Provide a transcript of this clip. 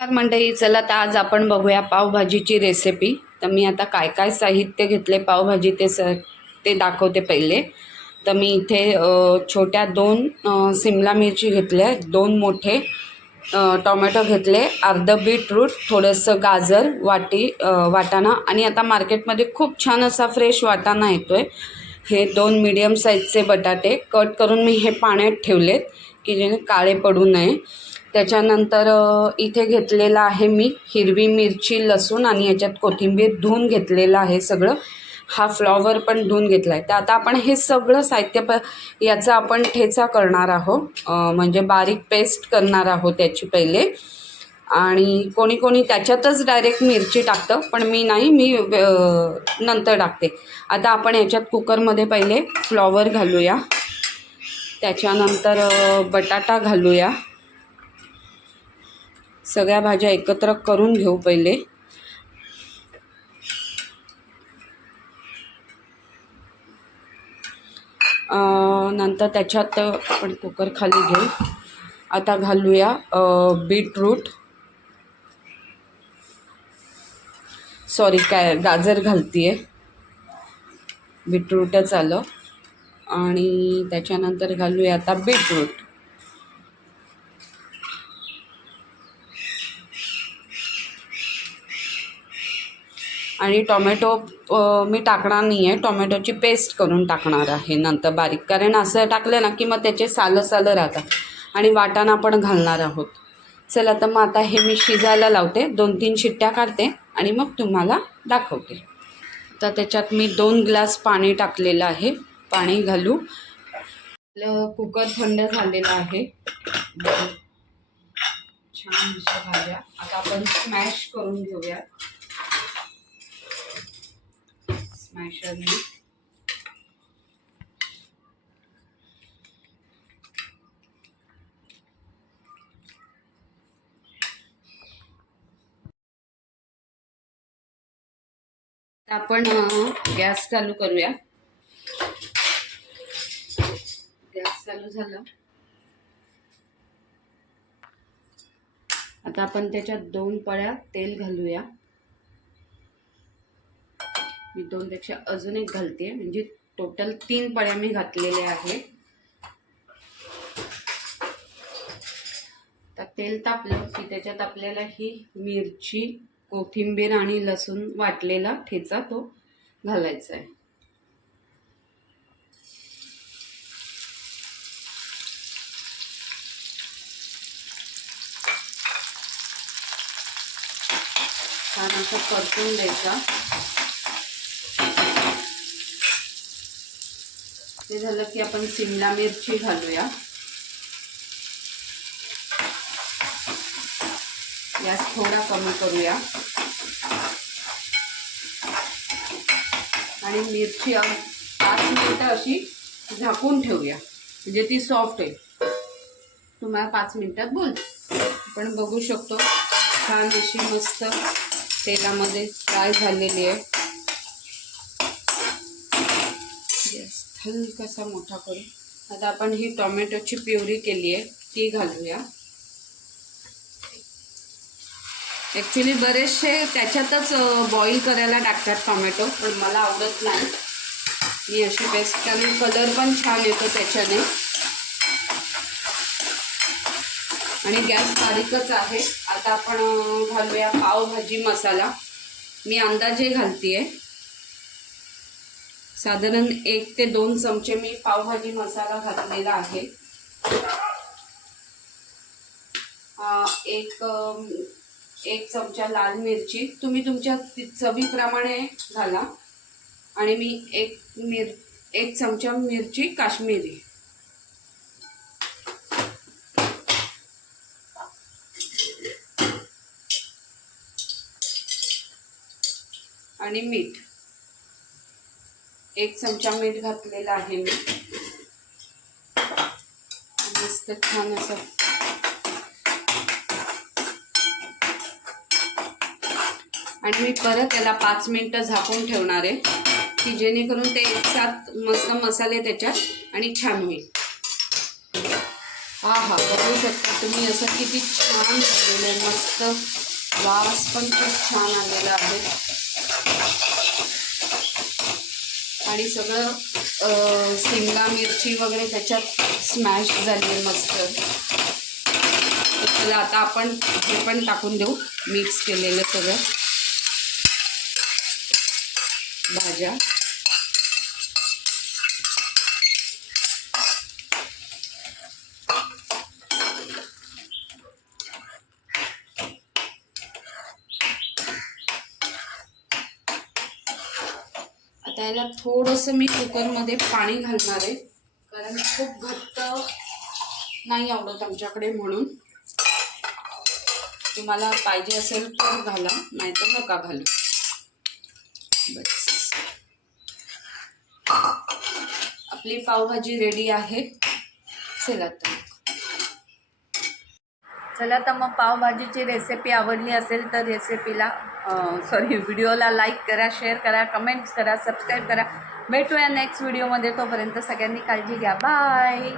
तर मंडळी चला तर आज आपण बघूया पावभाजीची रेसिपी। तर मी आता काय काय साहित्य घेतले पावभाजी ते दाखवते पहिले। तर मी इथे छोट्या 2 सिमला मिरची घेतल्या, 2 मोठे टोमॅटो घेतले, अर्ध बीटरूट, थोडंसं गाजर, वाटाणा आणि आता मार्केटमध्ये खूप छान असा फ्रेश वाटाणा येतोय। हे 2 मीडियम साईजचे बटाटे कट करून मी हे पाण्यात ठेवलेत की जेणे काळे पडू नये। त्याच्यानंतर इथे घेतलेला आहे मी हिरवी मिरची, लसूण आणि याच्यात कोथिंबीर धुवून घेतलेलं आहे सगळं। हा फ्लॉवर पण धुवून घेतला आहे। तर आता आपण हे सगळं साहित्य याचा आपण ठेचा करणार आहोत, म्हणजे बारीक पेस्ट करणार आहोत त्याची पहिले। आणि कोणी कोणी त्याच्यातच डायरेक्ट मिरची टाकतं, पण मी नाही, मी नंतर टाकते। आता आपण याच्यात कुकरमध्ये पहिले फ्लॉवर घालूया, त्याच्यानंतर बटाटा घालूया, सगळ्या भाज्या एकत्र करून घेऊ पहिले। नंतर त्याच्यात आपण कुकर खाली घेऊ। आता घालूया बीटरूट, गाजर घालतीये, बीटरूटच आलं। आणि त्याच्यानंतर घालूया आता बीटरूट आणि टोमॅटो मी टाकणार नाही आहे, टोमॅटोची पेस्ट करून टाकणार आहे नंतर बारीक, कारण असं टाकलं ना की मग त्याचे सालं राहतात। आणि वाटाणा पण घालणार आहोत। चला तर मग आता हे मी शिजायला लावते, 2-3 शिट्ट्या काढते आणि मग तुम्हाला दाखवते। तर त्याच्यात मी 2 ग्लास पाणी टाकलेलं आहे, पाणी घालू। कुकर थंड झालेला आहे, छान अशा भाज्या आता आपण स्मॅश करून घेऊया स्मॅशरने। आपण गॅस चालू करूया। गॅस चालू झाला, आता आपण त्याच्यात 2 पळ्या तेल घालूया। मी 2 पेक्षा अजून एक घालते, म्हणजे टोटल 3 पळ्या मी घातलेले आहे। तर तेल तापलं की त्याच्यात आपल्याला ही मिरची, कोथिंबीर आणि लसूण वाटलेला ठेचा तो घालायचा आहे। छान असं परतून द्यायचा। ते झालं की आपण शिमला मिरची घालूया। गॅस थोडा कमी करूया आणि मिरची 5 मिनिटं अशी झाकून ठेवूया, म्हणजे ती सॉफ्ट आहे। तुम्हाला 5 मिनिटात बोल आपण बघू शकतो, छान अशी मस्त तेलामध्ये फ्राय झालेली आहे। गॅस हलकासा मोठा करू। आता आपण ही टोमॅटोची प्युरी केली आहे ती घालूया। ॲक्च्युली बरेचसे त्याच्यातच बॉईल करायला टाकतात टोमॅटो, पण मला आवडत नाही, मी अशी पेस्ट, कारण कलर पण छान येतो त्याच्याने। आणि गॅस बारीकच आहे। आता आपण घालूया पावभाजी मसाला, मी अंदाजे घालतीये, साधारण 1 ते 2 चमचे मी पावभाजी मसाला घातलेला आहे। एक चमचा लाल मिरची, तुम्ही तुमच्या चवीप्रमाणे घाला। आणि मी 1 चमचा मिरची काश्मीरी, आणि मीठ, 1 चमचा मीठ घातलेला आहे मी। मस्त छान असं आणि मी परत याला 5 मिनिटं झाकून ठेवणार आहे की जेणेकरून ते एकसाथ मस्त मसाले त्याच्यात आणि छान होईल। हा हा, बघू शकता तुम्ही असं किती छान झालेलं आहे, मस्त वास पण खूप छान आलेला आहे आणि सगळं शिमला मिरची वगैरे त्याच्यात स्मॅश झाली आहे मस्त. चला आता आपण हे पण टाकून देऊ, मिक्स केलेलं सगळं भाज्या. आता याला थोडंसं मी कुकरमध्ये पाणी घालणार आहे, कारण खूप घट्ट नाही आवडत आमच्याकडे, म्हणून तुम्हाला पाहिजे असेल तर घाला, नाही तर नका घालू. बस आपली पावभाजी रेडी आहे. चला तर मग पावभाजीची रेसिपी आवडली असेल तर व्हिडिओला लाईक करा, शेअर करा, कमेंट्स करा, सबस्क्राईब करा. भेटूया नेक्स्ट व्हिडिओमध्ये. तोपर्यंत सगळ्यांनी काळजी घ्या. बाय.